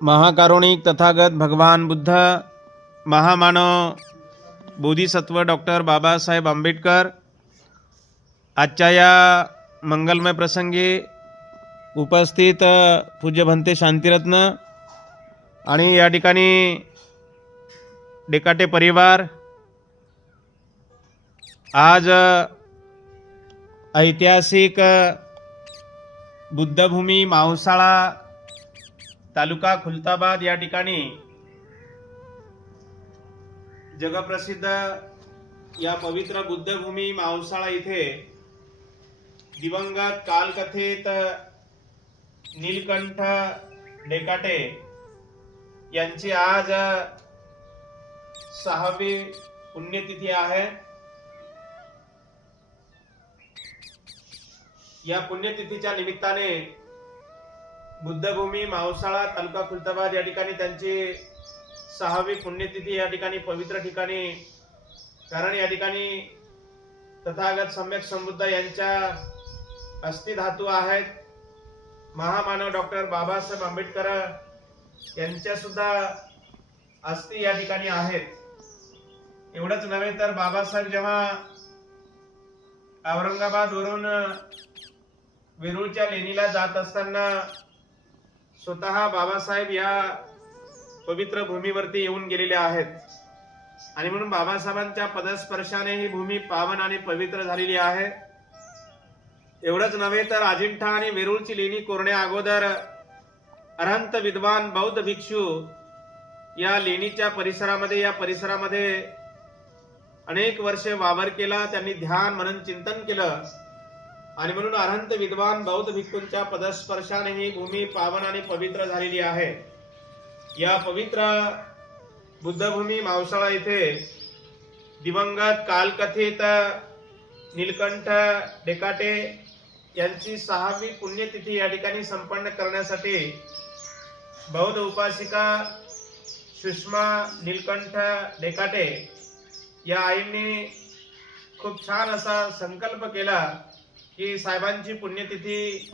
महाकारुणिक तथागत भगवान बुद्ध, महामानव बोधिसत्व डॉक्टर बाबासाहेब आंबेडकर आजच्या या मंगलमय प्रसंगी उपस्थित पूज्य भंते शांतिरत्न आणि या ठिकाणी डेकाटे परिवार आज ऐतिहासिक बुद्धभूमी मावसाळा तालुका खुलताबाद या ठिकाणी जगप्रसिद्ध या पवित्र बुद्धभूमी मावसाळा इथे दिवंगत कालकथित नीलकंठ डेकाटे यांची आज 6वी पुण्यतिथी आहे। या पुण्यतिथीच्या निमित्ताने बुद्धभूमी मावसाळा तालुका खुलताबाद या ठिकाणी त्यांची 6वी पुण्यतिथी या ठिकाणी पवित्र ठिकाणी, कारण या ठिकाणी तथागत सम्यक संबुद्ध यांच्या अस्थि धातू आहेत। महामानव डॉक्टर बाबासाहेब आंबेडकर यांच्या सुद्धा अस्थि या ठिकाणी आहेत। एवढंच नव्हे तर बाबासाहेब जेव्हा औरंगाबाद वरून वेरूळच्या लेणीला जात असताना स्वतः बाबासाहेब या पवित्र भूमीवरती येऊन गेलेले आहेत आणि म्हणून बाबासाहेबांच्या पदस्पर्शाने ही भूमी पावन आणि पवित्र झालेली आहे। एवढंच नव्हे तर अजिंठा आणि वेरूळची लेणी कोरण्या अगोदर अरहंत विद्वान बौद्ध भिक्षू या लेणीच्या परिसरामध्ये अनेक वर्षे वावर केला, त्यांनी ध्यान मनन चिंतन केलं आणि म्हणून अरहंत विद्वान बौद्ध भिक्षूंच्या पदस्पर्शाने ही भूमी पावन आणि पवित्र झालेली आहे। या पवित्र बुद्धभूमी मावसाळा इथे दिवंगत कालकथित नीलकंठ डेकाटे यांची 6वी पुण्यतिथी या ठिकाणी संपन्न करण्यासाठी बौद्ध उपासिका सुषमा नीलकंठ डेकाटे या आईंनी खूप छान असा संकल्प केला की साहेबांची पुण्यतिथी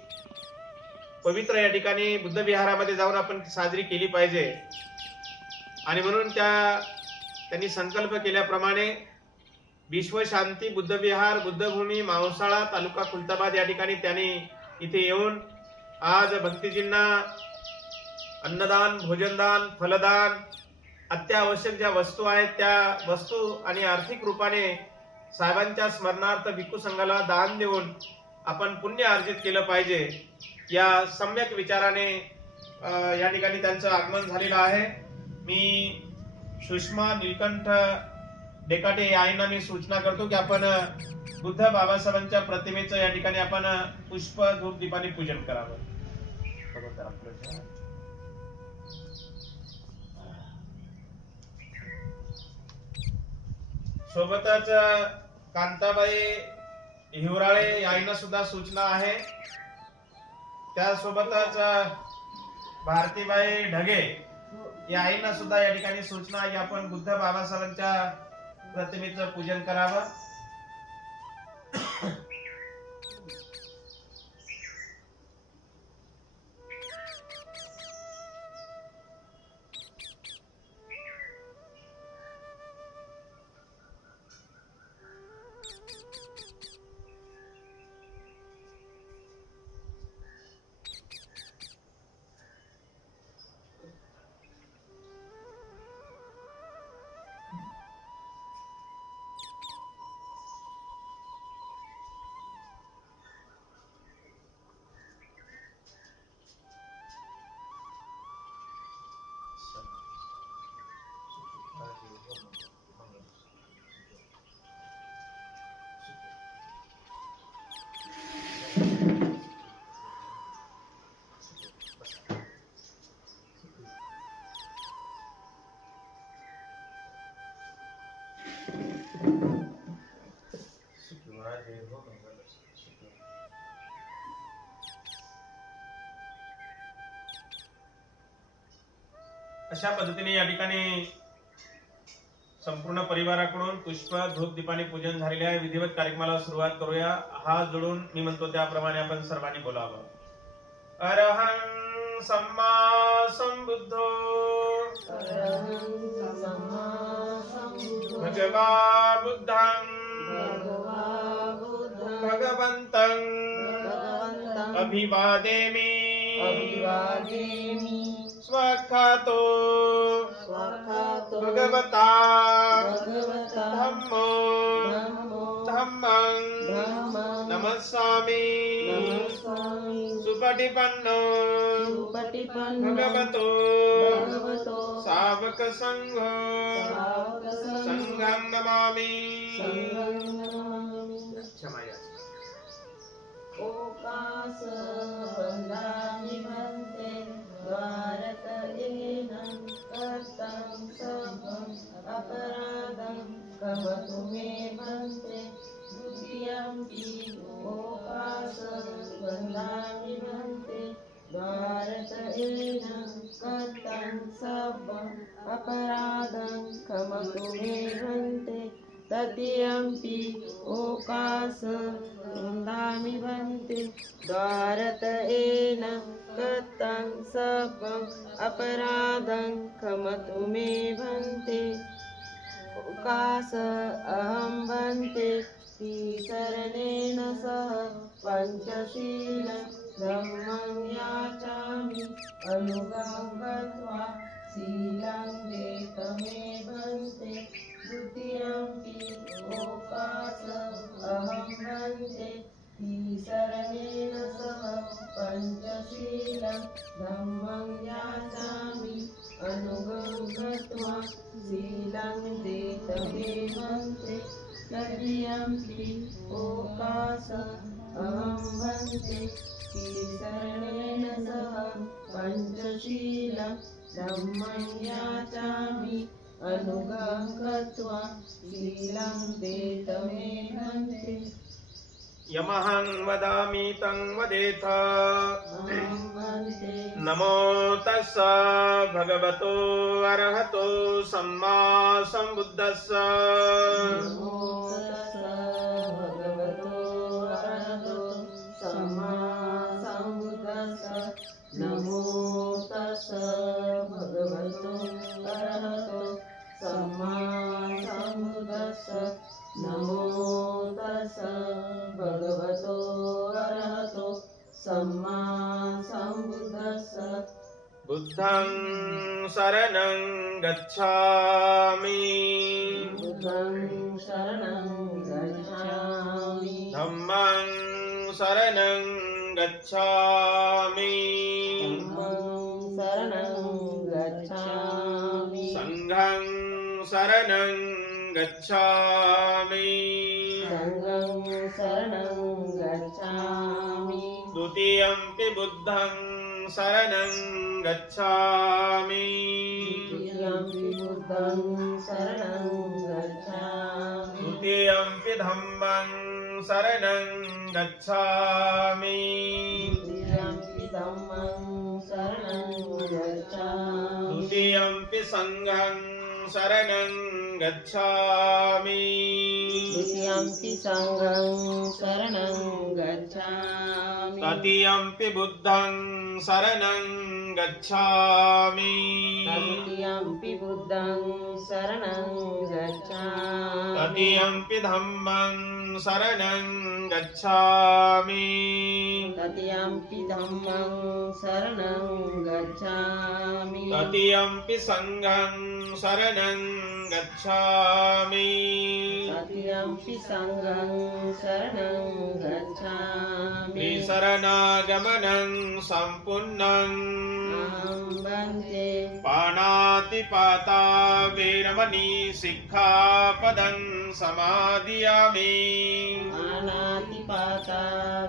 पवित्र या ठिकाणी बुद्ध विहारामध्ये जाऊन आपण साजरी केली पाहिजे आणि म्हणून त्यांनी संकल्प केल्याप्रमाणे विश्व शांती बुद्ध विहार बुद्धभूमी मावसाळा तालुका खुलताबाद या ठिकाणी त्यांनी इथे येऊन आज भक्तजींना अन्नदान, भोजनदान, फलदान, अत्यावश्यक ज्या वस्तू आहेत त्या वस्तू आणि आर्थिक रूपाने साहेबांच्या स्मरणार्थ भिक्खू संघाला दान देऊन आपण पुण्य अर्जित केलं पाहिजे। या सम्यक विचाराने या ठिकाणी त्यांचं आगमन झालेलं आहे। मी सुषमा नीलकंठ डेकाटे या आईंना मी सूचना करतो की आपण बुद्ध बाबासाहेबांच्या प्रतिमेचं या ठिकाणी आपण पुष्प धूप दीपाने पूजन करावं। सोबतच कांताबाई हिवराळे यांना सुद्धा सूचना आहे। त्यासोबतच भारतीबाई ढगे या आईंना सुद्धा या ठिकाणी सूचना आहे की आपण बुद्ध बाबासाहेबांच्या प्रतिमेचं पूजन करावं। अशा पद्धतीने या ठिकाणी संपूर्ण परिवाराकडून पुष्प धूप दीपाने पूजन झालेले आहे। विधिवत कार्यक्रमाला सुरुवात करूया। हात जोडून मी म्हणतो त्याप्रमाणे आपण सर्वांनी बोलावं। अरहं सम्मा सम्बुद्धो भगवा बुद्धं भगवन्तं अभिवादेमि स्वाख्यातो भगवता धम्मो धम्मं नमस्सामि सुपटिपन्नो भगवतो सावक संघो संघं नमामि। क्षमया ओकास वन्दामि भन्ते भारत एनं कर्तं सबं अपराधं कमतु मे भन्ते द्वितीयंपि ओकास वन्दामि भन्ते भारत एनं कर्तं सबं अपराधं कमतु मे भन्ते तृतीयंपि ओकास वन्दामि भन्ते भारत एनं कृतं सबं अपराधं क्षमतु मे भन्ते ओकास अहं भन्ते शरणेन सह पञ्चशीलं धम्मं याचामि अनुगं गत्वा शीलं वेतमे भन्ते द्वितीयंपि ओकास अहं भन्ते शरणेन सह पञ्चशीलं धम्मं याचामि अनुगं गत्वा शीलं वेतमे भन्ते तृतीयंपि ओकास अहं भन्ते शरणेन सह पञ्चशीलं धम्मं याचामि अनुगं गत्वा शीलं वेतमे भन्ते यमहं वदामि तं वदेथ। नमो तस्स भगवतो अरहतो सम्मा सम्बुद्धस्स। नमो तस्स भगवतो अरहतो सम्मा सम्बुद्धस्स। नमो तस्स भगवतो अरहतो सम्मा सम्बुद्धस्स। नमो तस्स भगवतो अरहतो सम्मा सम्बुद्धस्स। बुद्धं शरणं गच्छामि बुद्धं शरणं गच्छामि धम्मं शरणं गच्छामि धम्मं शरणं गच्छामि संघं शरणं गच्छामि संघं शरणं गच्छामि द्वितीयंपि बुद्धं शरणं गच्छामि द्वितीयंपि बुद्धं शरणं गच्छामि द्वितीयंपि धम्मं शरणं गच्छामि द्वितीयंपि धम्मं शरणं गच्छामि द्वितीयंपि संघं शरणं गच्छामि द्वितीयंपि संघं शरणं गच्छामि तृतीयंपि बुद्धं शरणं गच्छामि तृतीयंपि बुद्धं शरणं गच्छामि तृतीयंपि धम्मं शरणं गच्छामि तृतीयंपि धम्मं शरणं गच्छामि तृतीयंपि संघं शरणं गच्छामि तृतीयंपि संघं शरणं गच्छामि विशरणागमनं सम्पूर्णं अहं भन्ते पाणातिपाता वेरमणि सिक्खापदं समादियामि पाणातिपाता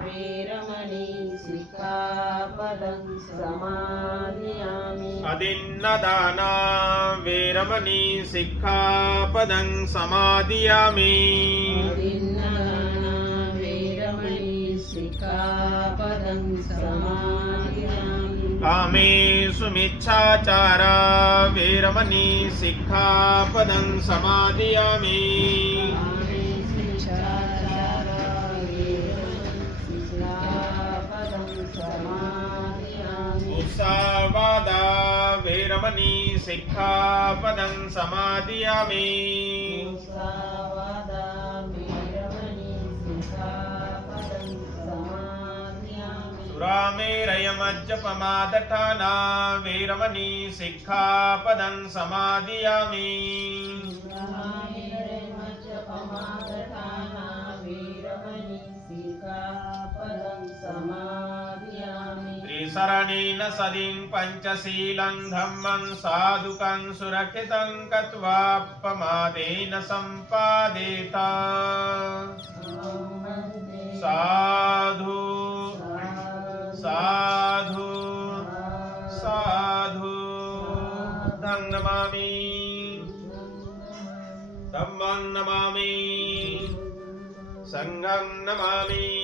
वेरमणि सिक्खापदं समादियामि अदिन्नदाना वेरमणि सिक्खापदं समादियामि अदिन्नदाना वेरमणि सिक्खापदं समादियामि कामेषु मिच्छाचारा वेरमणि सिक्खापदं समादियामि कामेषु मिच्छाचारा वेरमणि सिक्खापदं समादियामि मुसावादा वेरमणि सिक्खापदं समादियामि मुसावादा वेरमणि सिक्खापदं समादियामि सुरामेरयमज्जपमादठाना वेरमणि सिक्खापदं समादियामि सुरामेरयमज्जपमादठाना वेरमणि सिक्खापदं समादियामि त्रिसरणेन सदिं पञ्चशीलं धम्मं साधुकं सुरक्षितं कत्वापमादेन सम्पादेत साधु साधु साधु धं नमामि धम्मं नमामि संघं नमामि